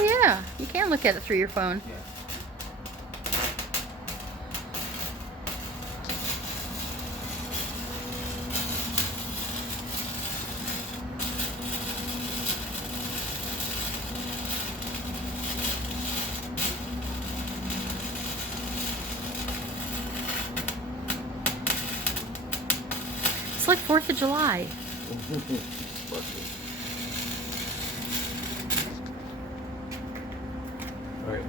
Oh yeah, you can look at it through your phone. Yeah. It's like 4th of July. All right.